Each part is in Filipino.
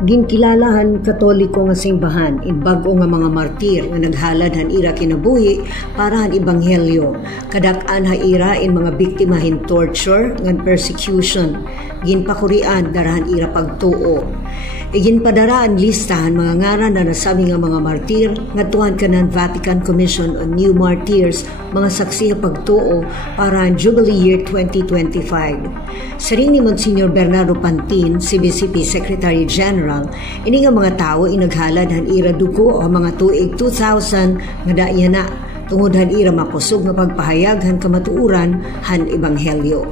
Ginkilalahan Katoliko nga simbahan in bag-o nga mga martir nga naghalad han ira kinabuhi para han ebanghelyo. Kadak-an ha ira in mga biktima hin torture ngan persecution. Ginpakurian darahan ira pagtuo. Iginpadaraan listahan mga ngaran na nasabi nga mga martir nga tuhan kanan Vatican Commission on New Martyrs mga saksi pagtuo para ang Jubilee Year 2025. Sa ring ni Monsignor Bernardo Pantin, CBCP Secretary General, ini nga mga tao inaghalad han ira dugo o mga tuig 2000 nga daya na tungod han ira makusog nga pagpahayag han kamatuuran han ebanghelyo.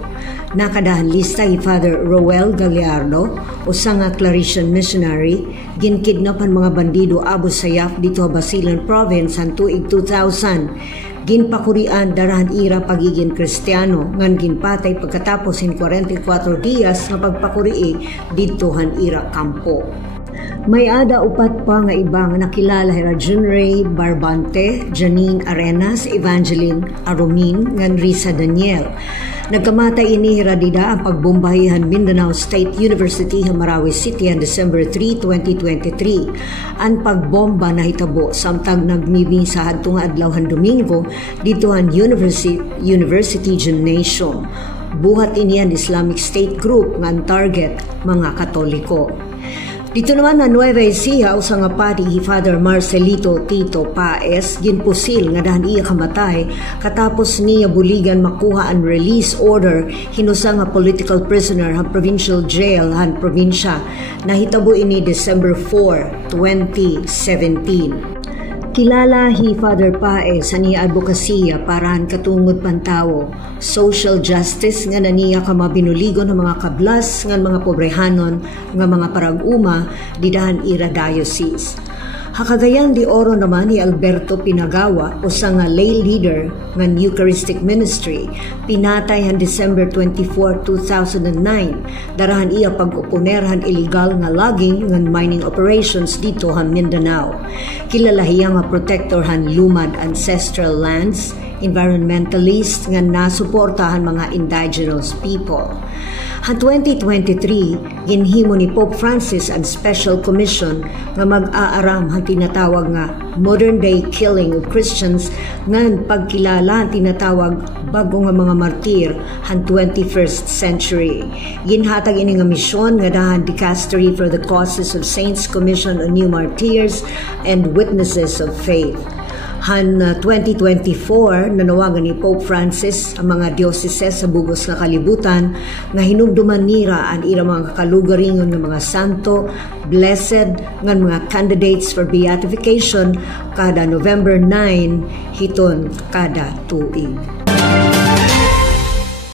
Nakadahan lista ni Father Roel Gallardo, usa nga Claretian missionary, ginkidnap han mga bandido Abu Sayyaf dito sa Basilan Province han tuig 2000. Ginpakurian darahan ira pagiging Kristiyano ngan ginpatay pagkatapos in 44 diyas nga pagpakurii dito han ira kampo. May ada upat pa nga iba nga nakilala hira June Ray Barbante, Janine Arenas, Evangeline Aromin, ngan Risa Daniel. Nagkamatay ini hiradida ang pagbombahihan Mindanao State University sa Marawi City on December 3, 2023. Ang pagbomba na hitabo samtang nagmibing sa hadtong adlawhan Domingo dito ang University Gymnasium. Buhat ini ang Islamic State Group nga ang target mga Katoliko. Dito naman na Nueva Ecija usa nga pari hi Father Marcelito Tito Paez ginpusil nga dahan iya kamatay katapos niya buligan makuha ang release order hinusa nga political prisoner han provincial jail han probinsya. Nahitabo ini December 4, 2017. Kilala hi Father Paez sa niya advokasya para katungod pantawo, social justice nga naniya kamabinuligon ng mga kablas nga mga pobrehanon nga mga parag-uma didahan ira diocese. Hakadayan di oro naman ni Alberto Pinagawa, usa nga lay leader ng Eucharistic Ministry, pinatay han December 24, 2009. Darahan iya pag-uponerhan illegal nga logging ng mining operations dito han Mindanao. Kilala hiya nga protector han lumad ancestral lands, environmentalist nga nasuportahan mga indigenous people. Han 2023, ginhimo ni Pope Francis ang Special Commission nga mag-aaram ang tinatawag nga modern day killing of Christians ngan pagkilala ang tinatawag bago nga mga martir han 21st century. Ginhatag ini nga misyon nga dahan Dicastery for the Causes of Saints Commission on New Martyrs and Witnesses of Faith. Han 2024, nanawagan ni Pope Francis ang mga dioceses sa bugos nga kalibutan nga hinumduman nira ang ira mga kalugaringon nga mga santo, blessed, ngan mga candidates for beatification kada November 9, hiton kada tuig.